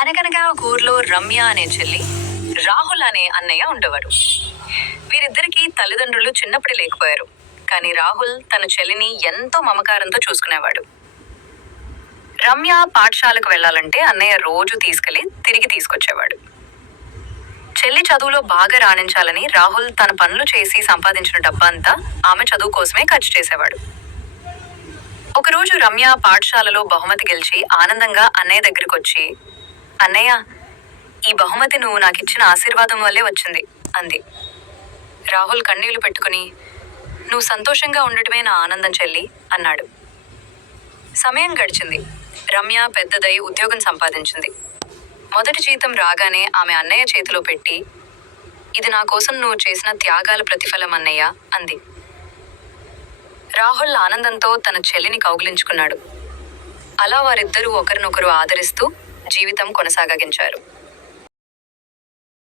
అనగనగా ఒక ఊర్లో రమ్య అనే చెల్లి, రాహుల్ అనే అన్నయ్య ఉండేవారు. వీరిద్దరికీ తల్లిదండ్రులు చిన్నప్పుడే లేకపోయారు. కానీ రాహుల్ తన చెల్లిని ఎంతో మమకారంతో చూసుకునేవాడు. రమ్య పాఠశాలకు వెళ్లాలంటే అన్నయ్య రోజు తీసుకెళ్లి తిరిగి తీసుకొచ్చేవాడు. చెల్లి చదువులో బాగా రాణించాలని రాహుల్ తన పనులు చేసి సంపాదించిన డబ్బంతా ఆమె చదువు కోసమే ఖర్చు చేసేవాడు. ఒకరోజు రమ్య పాఠశాలలో బహుమతి గెలిచి ఆనందంగా అన్నయ్య దగ్గరికి వచ్చి, అన్నయ్య, ఈ బహుమతి నువ్వు నాకిచ్చిన ఆశీర్వాదం వల్లే వచ్చింది అంది. రాహుల్ కన్నీళ్లు పెట్టుకుని, నువ్వు సంతోషంగా ఉండటమే నా ఆనందం చెల్లి అన్నాడు. సమయం గడిచింది. రమ్య పెద్దదై ఉద్యోగం సంపాదించింది. మొదటి జీతం రాగానే ఆమె అన్నయ్య చేతిలో పెట్టి, ఇది నా కోసం నువ్వు చేసిన త్యాగాల ప్రతిఫలం అన్నయ్య అంది. రాహుల్ ఆనందంతో తన చెల్లిని కౌగిలించుకున్నాడు. అలా వారిద్దరూ ఒకరినొకరు ఆదరిస్తూ జీవితం కొనసాగించారు.